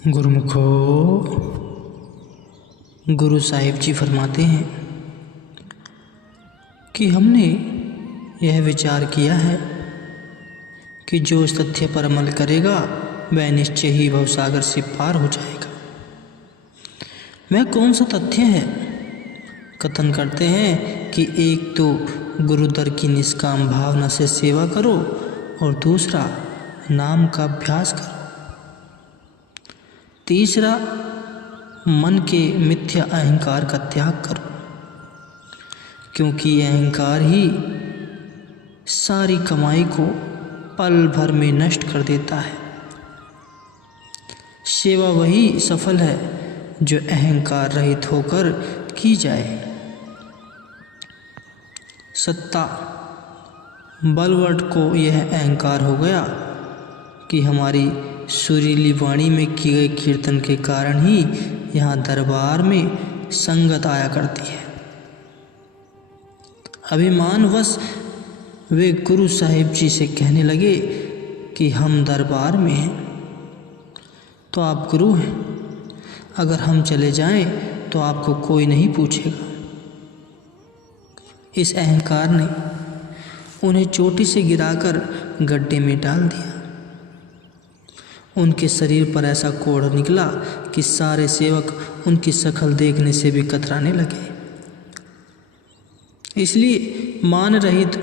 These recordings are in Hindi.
गुरुमुखो, गुरु साहिब जी फरमाते हैं कि हमने यह विचार किया है कि जो इस तथ्य पर अमल करेगा वह निश्चय ही भवसागर से पार हो जाएगा। वह कौन सा तथ्य है? कथन करते हैं कि एक तो गुरुदर की निष्काम भावना से सेवा करो और दूसरा नाम का अभ्यास करो। तीसरा मन के मिथ्या अहंकार का त्याग करो, क्योंकि अहंकार ही सारी कमाई को पल भर में नष्ट कर देता है। सेवा वही सफल है जो अहंकार रहित होकर की जाए। सत्ता बलवट को यह अहंकार हो गया कि हमारी सुरीली वाणी में किए गए कीर्तन के कारण ही यहाँ दरबार में संगत आया करती है। अभिमानवश वे गुरु साहिब जी से कहने लगे कि हम दरबार में हैं तो आप गुरु हैं, अगर हम चले जाएं तो आपको कोई नहीं पूछेगा। इस अहंकार ने उन्हें चोटी से गिराकर गड्ढे में डाल दिया। उनके शरीर पर ऐसा कोढ़ निकला कि सारे सेवक उनकी शक्ल देखने से भी कतराने लगे। इसलिए मान रहित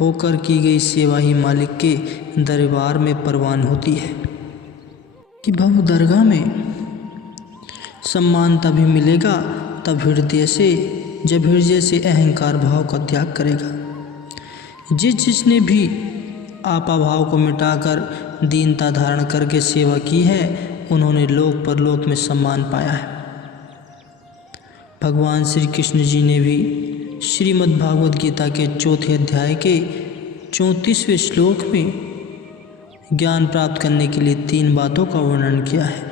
होकर की गई सेवा ही मालिक के दरबार में परवान होती है कि भव दरगाह में सम्मान तभी मिलेगा जब हृदय से अहंकार भाव का त्याग करेगा। जिसने भी आपा भाव को मिटाकर दीनता धारण करके सेवा की है, उन्होंने लोक परलोक में सम्मान पाया है। भगवान श्री कृष्ण जी ने भी श्रीमद् भागवत गीता के 4 अध्याय के 34वें श्लोक में ज्ञान प्राप्त करने के लिए 3 बातों का वर्णन किया है।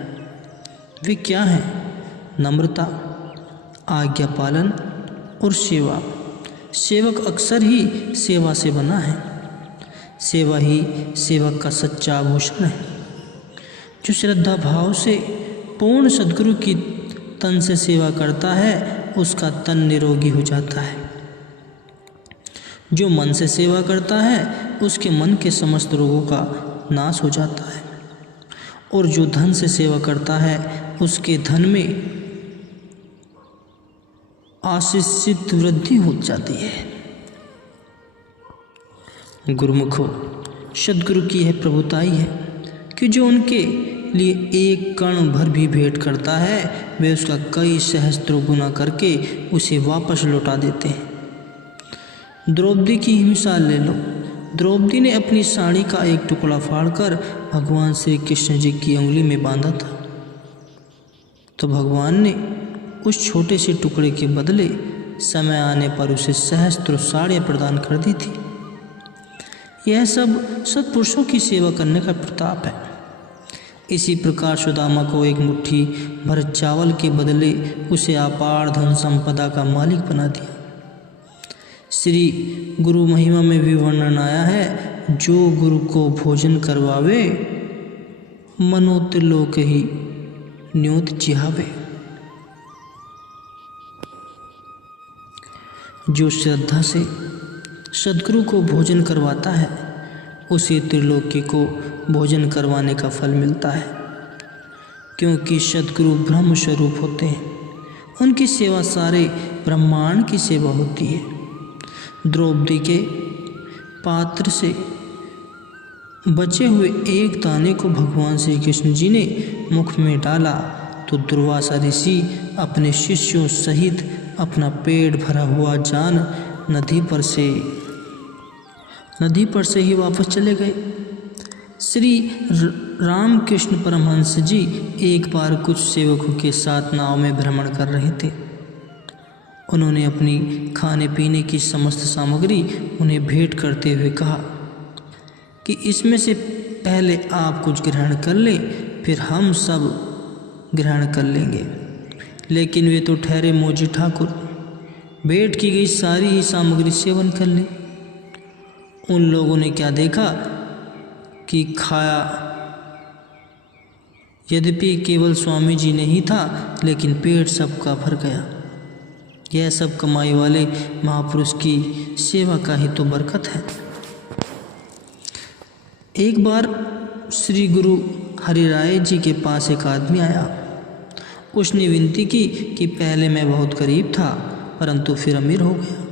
वे क्या हैं? नम्रता, आज्ञा पालन और सेवा। सेवक अक्सर ही सेवा से बना है। सेवा ही सेवक का सच्चा आभूषण है। जो श्रद्धा भाव से पूर्ण सद्गुरु की तन से सेवा करता है, उसका तन निरोगी हो जाता है। जो मन से सेवा करता है, उसके मन के समस्त रोगों का नाश हो जाता है। और जो धन से सेवा करता है, उसके धन में आशीषित वृद्धि हो जाती है। गुरुमुखो, सद्गुरु की यह प्रभुताई है कि जो उनके लिए एक कण भर भी भेंट करता है, वे उसका कई सहस्त्र गुना करके उसे वापस लौटा देते हैं। द्रौपदी की ही मिसाल ले लो। द्रौपदी ने अपनी साड़ी का एक टुकड़ा फाड़कर भगवान श्री कृष्ण जी की उंगली में बांधा था, तो भगवान ने उस छोटे से टुकड़े के बदले समय आने पर उसे सहस्त्र साड़ियाँ प्रदान कर दी थी। यह सब सत्पुरुषों की सेवा करने का प्रताप है। इसी प्रकार सुदामा को एक मुट्ठी भर चावल के बदले उसे अपार धन संपदा का मालिक बना दिया। श्री गुरु महिमा में भी वर्णन आया है, जो गुरु को भोजन करवावे मनोत्रिलोक ही न्योत जिहावे। जो श्रद्धा से सद्गुरु को भोजन करवाता है, उसे त्रिलोकी को भोजन करवाने का फल मिलता है, क्योंकि सद्गुरु ब्रह्म स्वरूप होते हैं। उनकी सेवा सारे ब्रह्मांड की सेवा होती है। द्रौपदी के पात्र से बचे हुए एक दाने को भगवान श्री कृष्ण जी ने मुख में डाला तो दुर्वासा ऋषि अपने शिष्यों सहित अपना पेट भरा हुआ जान नदी पर से ही वापस चले गए। श्री रामकृष्ण परमहंस जी एक बार कुछ सेवकों के साथ नाव में भ्रमण कर रहे थे। उन्होंने अपनी खाने पीने की समस्त सामग्री उन्हें भेंट करते हुए कहा कि इसमें से पहले आप कुछ ग्रहण कर लें, फिर हम सब ग्रहण कर लेंगे। लेकिन वे तो ठहरे मौजी ठाकुर, भेंट की गई सारी ही सामग्री सेवन कर लें। उन लोगों ने क्या देखा कि खाया यद्यपि केवल स्वामी जी नहीं था, लेकिन पेट सबका भर गया। यह सब कमाई वाले महापुरुष की सेवा का ही तो बरकत है। एक बार श्री गुरु हरिराय जी के पास एक आदमी आया। उसने विनती की कि पहले मैं बहुत गरीब था, परंतु फिर अमीर हो गया,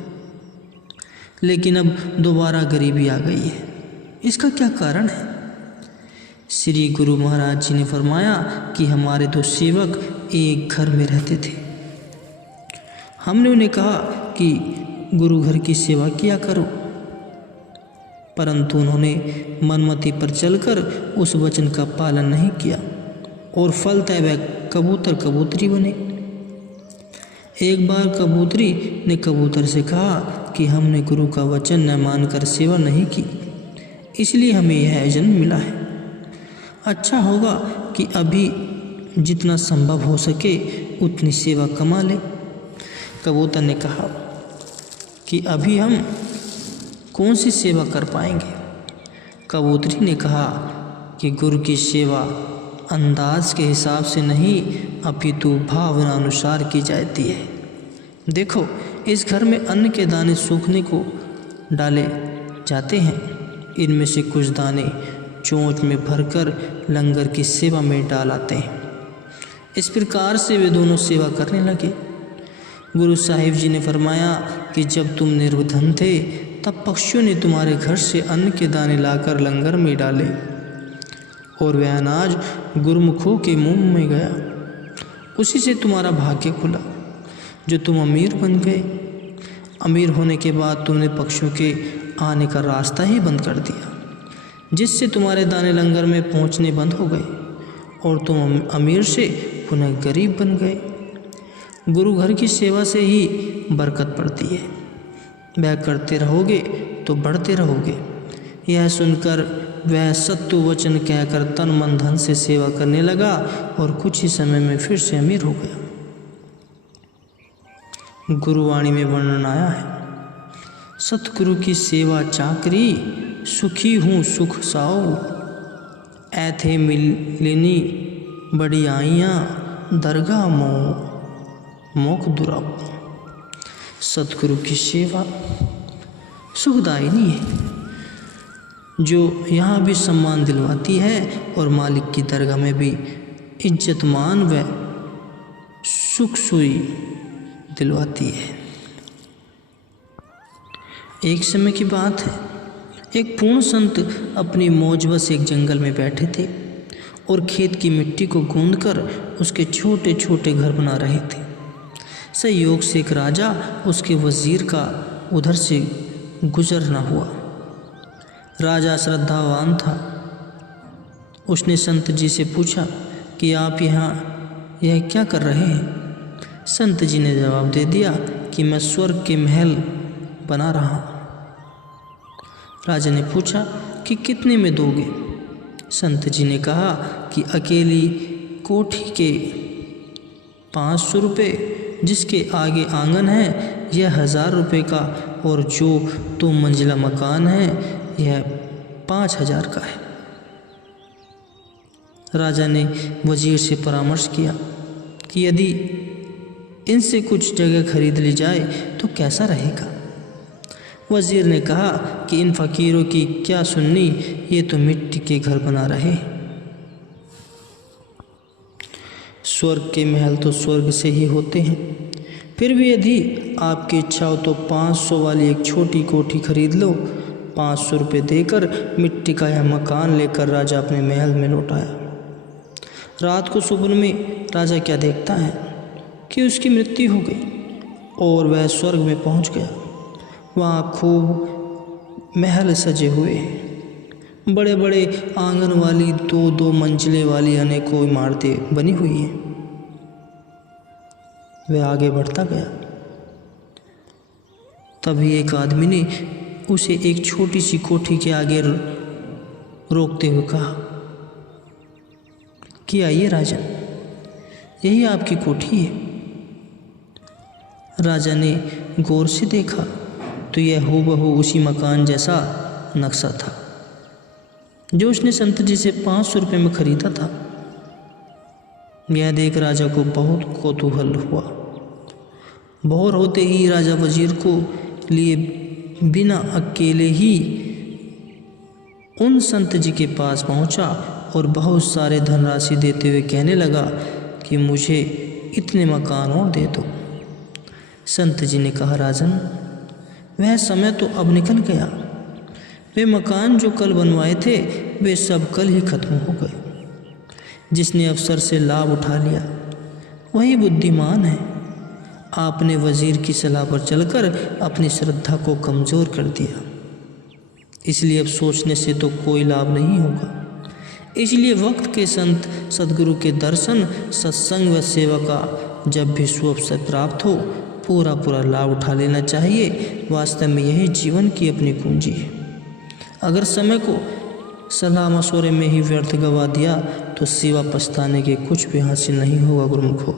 लेकिन अब दोबारा गरीबी आ गई है। इसका क्या कारण है? श्री गुरु महाराज जी ने फरमाया कि हमारे दो सेवक एक घर में रहते थे। हमने उन्हें कहा कि गुरु घर की सेवा किया करो, परंतु उन्होंने मनमति पर चलकर उस वचन का पालन नहीं किया और फलतः वह कबूतर कबूतरी बने। एक बार कबूतरी ने कबूतर से कहा कि हमने गुरु का वचन न मानकर सेवा नहीं की, इसलिए हमें यह जन्म मिला है। अच्छा होगा कि अभी जितना संभव हो सके उतनी सेवा कमा ले। कबूतर ने कहा कि अभी हम कौन सी सेवा कर पाएंगे। कबूतरी ने कहा कि गुरु की सेवा अंदाज के हिसाब से नहीं, अपितु भावना अनुसार की जाती है। देखो, इस घर में अन्न के दाने सूखने को डाले जाते हैं। इनमें से कुछ दाने चोंच में भरकर लंगर की सेवा में डाल आते हैं। इस प्रकार से वे दोनों सेवा करने लगे। गुरु साहिब जी ने फरमाया कि जब तुम निर्धन थे, तब पक्षियों ने तुम्हारे घर से अन्न के दाने लाकर लंगर में डाले और वह अनाज गुरुमुखों के मुंह में गया। उसी से तुम्हारा भाग्य खुला, जो तुम अमीर बन गए। अमीर होने के बाद तुमने पक्षियों के आने का रास्ता ही बंद कर दिया, जिससे तुम्हारे दाने लंगर में पहुंचने बंद हो गए और तुम अमीर से पुनः गरीब बन गए। गुरु घर की सेवा से ही बरकत पड़ती है। वह करते रहोगे तो बढ़ते रहोगे। यह सुनकर वह सत्तु वचन कहकर तन मन धन से सेवा करने लगा और कुछ ही समय में फिर से अमीर हो गया। गुरुवाणी में वर्णन आया है, सतगुरु की सेवा चाकरी, सुखी हूँ सुख साओ, ऐथे मिलनी बड़ी आइयाँ, दरगाह मोख दुराओ। सतगुरु की सेवा सुखदायिनी है, जो यहाँ भी सम्मान दिलवाती है और मालिक की दरगाह में भी इज्जतमान व सुख सुई दिलवाती है। एक समय की बात है, एक पूर्ण संत अपनी मौजवश एक जंगल में बैठे थे और खेत की मिट्टी को गूंदकर उसके छोटे छोटे घर बना रहे थे। संयोग से एक राजा उसके वजीर का उधर से गुजरना हुआ। राजा श्रद्धावान था। उसने संत जी से पूछा कि आप यहाँ यह क्या कर रहे हैं? संत जी ने जवाब दे दिया कि मैं स्वर्ग के महल बना रहा हूँ। राजा ने पूछा कि कितने में दोगे? संत जी ने कहा कि अकेली कोठी के 500 रुपये, जिसके आगे आंगन है यह 1000 रुपये का, और जो 2 मंजिला मकान है यह 5000 का है। राजा ने वजीर से परामर्श किया कि यदि इनसे कुछ जगह खरीद ली जाए तो कैसा रहेगा? वजीर ने कहा कि इन फकीरों की क्या सुननी, ये तो मिट्टी के घर बना रहे। स्वर्ग के महल तो स्वर्ग से ही होते हैं। फिर भी यदि आपकी इच्छा हो तो 500 वाली एक छोटी कोठी खरीद लो। 500 रुपये देकर मिट्टी का यह मकान लेकर राजा अपने महल में लौट आया। रात को स्वप्न में राजा क्या देखता है कि उसकी मृत्यु हो गई और वह स्वर्ग में पहुंच गया। वहाँ खूब महल सजे हुए हैं। बड़े बड़े आंगन वाली 2-2 मंजिले वाली अनेकों इमारतें बनी हुई हैं। वह आगे बढ़ता गया। तभी एक आदमी ने उसे एक छोटी सी कोठी के आगे रोकते हुए कहा कि आइए राजन, यही आपकी कोठी है। राजा ने गौर से देखा तो यह हूबहू उसी मकान जैसा नक्शा था जो उसने संत जी से 500 रुपये में खरीदा था। यह देख राजा को बहुत कौतूहल हुआ। भोर होते ही राजा वजीर को लिए बिना अकेले ही उन संत जी के पास पहुंचा और बहुत सारे धनराशि देते हुए कहने लगा कि मुझे इतने मकान और दे दो। संत जी ने कहा, राजन, वह समय तो अब निकल गया। वे मकान जो कल बनवाए थे वे सब कल ही खत्म हो गए। जिसने अवसर से लाभ उठा लिया वही बुद्धिमान है। आपने वजीर की सलाह पर चलकर अपनी श्रद्धा को कमज़ोर कर दिया, इसलिए अब सोचने से तो कोई लाभ नहीं होगा। इसलिए वक्त के संत सद्गुरु के दर्शन, सत्संग व सेवा का जब भी सुअवसर प्राप्त हो पूरा लाभ उठा लेना चाहिए। वास्तव में यही जीवन की अपनी पूंजी है। अगर समय को सलाह मशवरे में ही व्यर्थ गवा दिया तो सिवा पछताने के कुछ भी हासिल नहीं होगा गुरुमुखों।